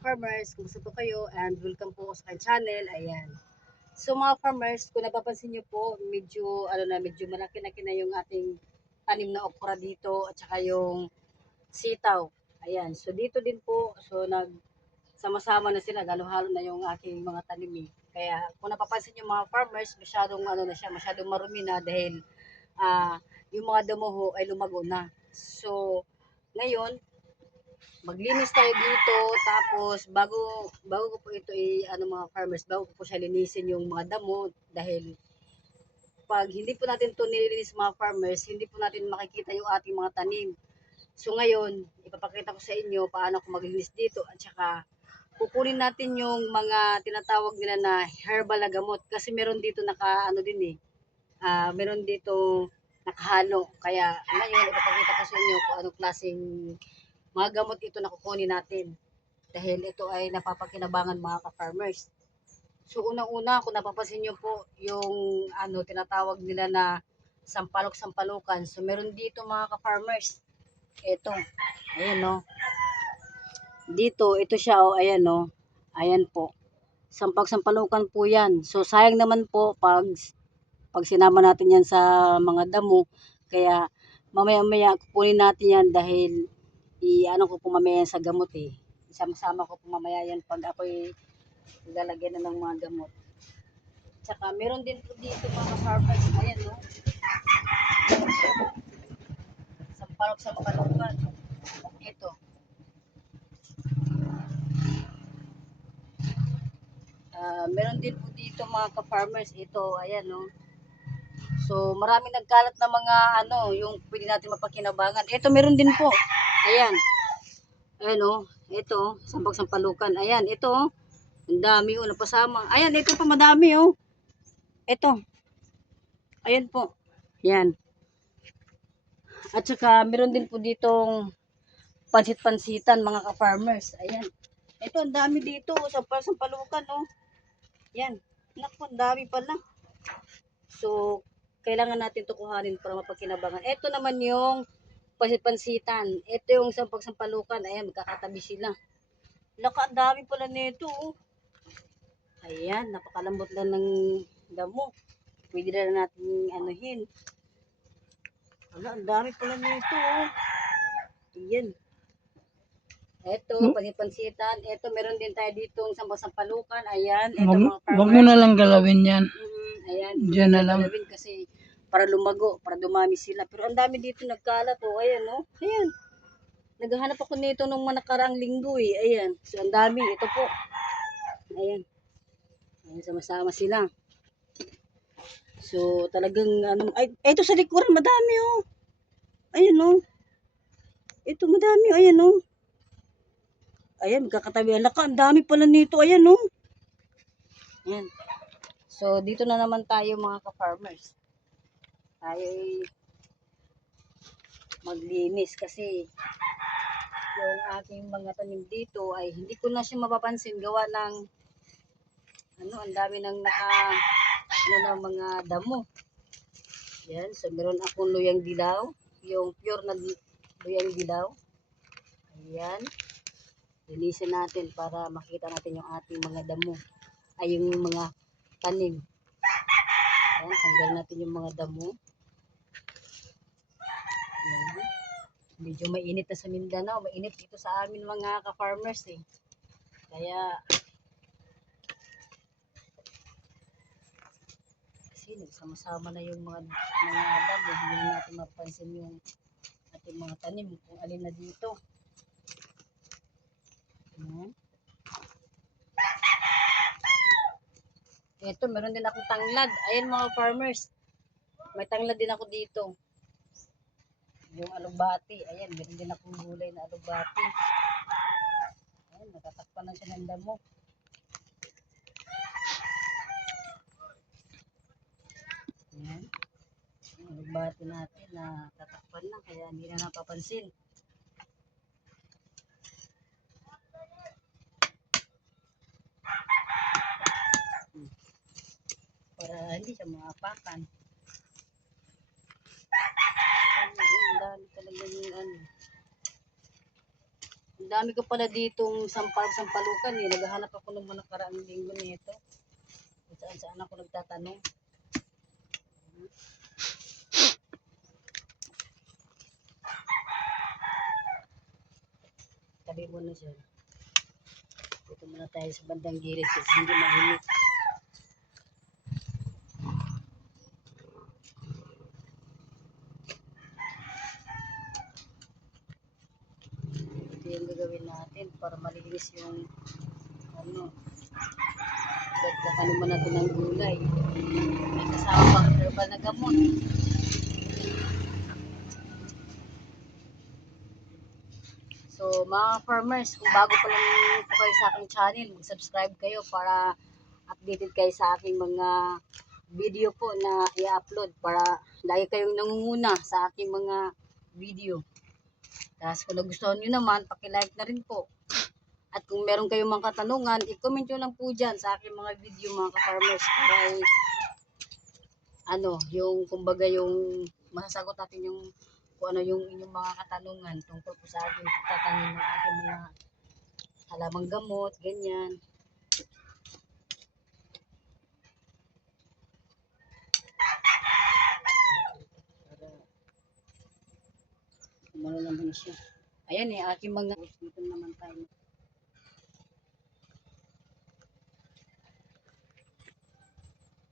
farmers, kumusta po kayo and welcome po sa aking channel. Ayan. So mga farmers, kung napapansin niyo po, medyo malaki-laki na yung ating tanim na okra dito at saka yung sitaw. Ayan. So dito din po, so sama-sama na sila, halo-halo na yung aking mga tanim. Kaya kung napapansin niyo mga farmers, masyadong marumi na dahil yung mga damo ho ay lumago na. So ngayon, maglinis tayo dito tapos bago ko po ito mga farmers, bago ko po siya linisin yung mga damo dahil pag hindi po natin to nililinis mga farmers, hindi po natin makikita yung ating mga tanim. So ngayon, ipapakita ko sa inyo paano ako maglinis dito at saka kukunin natin yung mga tinatawag nila na herbal na gamot kasi meron dito meron dito nakahalo. Kaya ngayon ipapakita ko sa inyo kung anong klaseng mga gamot ito na kukunin natin dahil ito ay napapakinabangan mga ka-farmers. So unang-una, kung napapansin nyo po yung tinatawag nila na sampalok-sampalukan. So meron dito mga ka-farmers. Ito, ayan no. Dito, ito siya ayan no. Ayan po. Sampag-sampalukan po yan. So sayang naman po pag sinama natin yan sa mga damo. Kaya mamaya-maya kukunin natin yan dahil ko po mamaya sa gamot eh. Isama-sama ko po mamaya yan pag ako'y lalagyan na ng mga gamot. Tsaka meron din po dito mga farmers. Ayan no. Sampalok sa makalukan. Ito. Meron din po dito mga ka-farmers. Ito, ayan no. So, maraming nagkalat na mga yung pwede natin mapakinabangan. Ito, meron din po. Ayan. Ayan o. Ito, sampag-sampalukan. Ayan, ito o. Ang dami o, napasama. Ayan, ito pa madami o. Ito. Ayan po. Ayan. At saka, meron din po ditong pansit-pansitan, mga ka-farmers. Ayan. Ito, ang dami dito. Sampag-sampalukan o. Ayan. Naku, ang dami pala. So, kailangan natin ito kuhanin para mapakinabangan. Ito naman yung pansit-pansitan. Ito yung sampag-sampalukan. Ayan, magkakatabi sila. Laka, ang dami pala nito. Oh. Ayan, napakalambot lang ng damo. Pwede na natin anuhin. Wala, ang dami pala nito. Oh. Ayan. Ito, pansit-pansitan. Ito, meron din tayo dito ng sampag-sampalukan. Ayan, ito mga farmers. Wag mo na lang galawin yan. Ayan, diyan na lang. Galawin kasi para lumago, para dumami sila. Pero ang dami dito nagkalat. Oh. Ayan, oh. Ayan. Naghahanap ako nito nung nakaraang linggo eh. Ayan. So, ang dami. Ito po. Ayan. Ayan, sama-sama sila. So, talagang, ay, ito sa likuran, madami oh. Ayan oh. Ito, madami. Ayan oh. Ayan, magkakatabi. Alaka, ang dami pala nito. Ayan oh. Ayan. So, dito na naman tayo mga ka-farmers. Tayo ay maglinis kasi yung aking mga tanim dito ay hindi ko na siya mapapansin gawa ng ang dami ng ng mga damo. Yan, so meron akong luyang dilaw, yung pure na luyang dilaw. Ayan. Linisin natin para makita natin yung ating mga damo. Ay yung mga tanim. Ayan, tanggal natin yung mga damo. Ayan. Medyo mainit na sa Mindanao. Mainit dito sa amin mga ka-farmers eh. Kaya kasi nagsama-sama na yung mga damo. Hindi na natin mapansin yung ating mga tanim kung alin na dito. Ayan. Ito, meron din akong tanglad. Ayan mga farmers. May tanglad din ako dito. Yung alugbati. Ayan, meron din akong gulay na alugbati. Ayan, natatakpan na siya ng damo. Ayan. Yung alugbati natin na tatakpan na. Kaya hindi na napapansin. Para hindi siya maapakan. Ang dami talaga yung dami ko pala ditong sampalukan eh. Naghahanap ako ng mga nakaraang linggo nito. Saan ako nagtatanong. Tabi mo na siya. Dito muna tayo sa bandang gilid kasi hindi mainit. Ito yung gagawin natin para malinis yung ano, pagkakanuman natin ng gulay. May kasama pang herbal na gamot. So, mga farmers, kung bago pa lang po kayo sa aking channel, mag-subscribe kayo para updated kayo sa aking mga video po na i-upload para lagi kayong nangunguna sa aking mga video. Tapos kung nagustuhan nyo naman, paki-like na rin po. At kung meron kayong mga katanungan, i-comment nyo lang po dyan sa aking mga video mga ka-farmers para yung kumbaga yung masasagot natin yung kung ano yung inyong mga katanungan tungkol po sa aking pagtatanim ng aking mga halamang gamot, ganyan. Para kumano naman siya. Ayan eh, aking mga dito naman tayo.